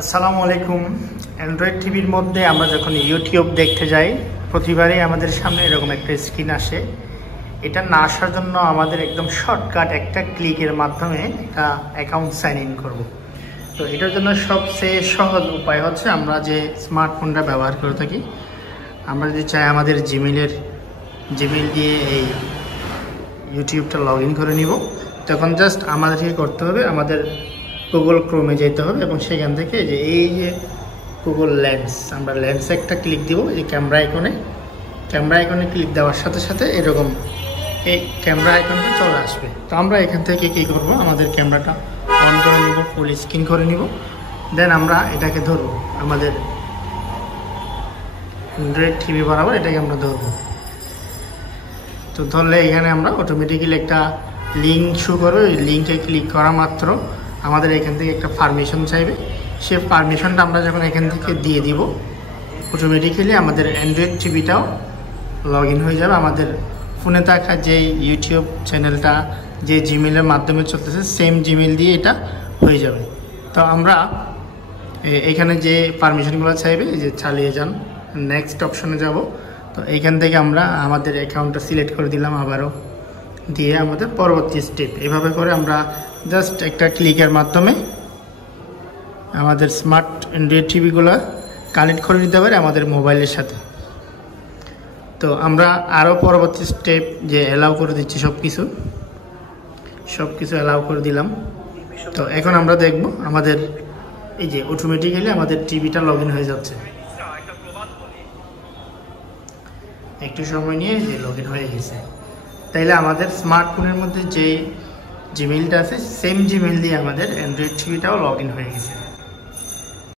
আসসালামু আলাইকুম। অ্যান্ড্রয়েড টিভির মধ্যে আমরা যখন ইউটিউব দেখতে যাই প্রতিবারই আমাদের সামনে এরকম একটা স্ক্রিন আসে। এটা না আসার জন্য আমাদের একদম শর্টকাট একটা ক্লিকের মাধ্যমে একটা অ্যাকাউন্ট সাইন ইন করব। তো এটার জন্য সবচেয়ে সহজ উপায় হচ্ছে আমরা যে স্মার্টফোনটা ব্যবহার করে থাকি, আমরা যদি চাই আমাদের জিমেল দিয়ে এই ইউটিউবটা লগ ইন করে নিব, তখন জাস্ট আমাদেরকে করতে হবে আমাদের গুগল ক্রোমে যেতে হবে এবং সেখান থেকে এই যে গুগল লেন্স, আমরা লেন্সে একটা ক্লিক দিব। এই ক্যামেরা আইকনে ক্লিক দেওয়ার সাথে সাথে এরকম এই ক্যামেরা আইকনটা চলে আসবে। তো আমরা এখান থেকে কী করব, আমাদের ক্যামেরাটা অন করে নিব, ফুল স্ক্রিন করে নিব। দেন আমরা এটাকে ধরবো, আমাদের অ্যান্ড্রয়েড টিভি বরাবর এটাকে আমরা ধরবো। তো ধরলে এখানে আমরা অটোমেটিক্যালি একটা লিঙ্ক শো করবে। ওই লিঙ্কে ক্লিক করা মাত্র আমাদের এখান থেকে একটা পারমিশন চাইবে। সে পারমিশনটা আমরা যখন এখান থেকে দিয়ে দিব, অটোমেটিক্যালি আমাদের অ্যান্ড্রয়েড টিভিটাও লগ ইন হয়ে যাবে। আমাদের ফোনে থাকা যে ইউটিউব চ্যানেলটা যে জিমেলের মাধ্যমে চলতেছে, সেম জিমেল দিয়ে এটা হয়ে যাবে। তো আমরা এখানে যে পারমিশনগুলো চাইবে, যে চালিয়ে যান, নেক্সট অপশনে যাব। তো এইখান থেকে আমরা আমাদের অ্যাকাউন্টটা সিলেক্ট করে দিলাম, আবারও দিয়ে আমাদের পরবর্তী স্টেপ এভাবে করে আমরা জাস্ট একটা ক্লিকের মাধ্যমে আমাদের স্মার্ট অ্যান্ড্রয়েড টিভিগুলো কানেক্ট করে নিতে পারি আমাদের মোবাইলের সাথে। তো আমরা আরও পরবর্তী স্টেপ যে অ্যালাউ করে দিচ্ছি, সব কিছু অ্যালাউ করে দিলাম। তো এখন আমরা দেখব আমাদের এই যে অটোমেটিক্যালি আমাদের টিভিটা লগ ইন হয়ে যাচ্ছে। একটু সময় নিয়ে যে লগ ইন হয়ে গেছে। তাইলে আমাদের স্মার্টফোনের মধ্যে যে জিমেলটা আছে, সেম জিমেল দিয়ে আমাদের অ্যান্ড্রয়েড টিভিটাও লগ ইন হয়ে গেছে।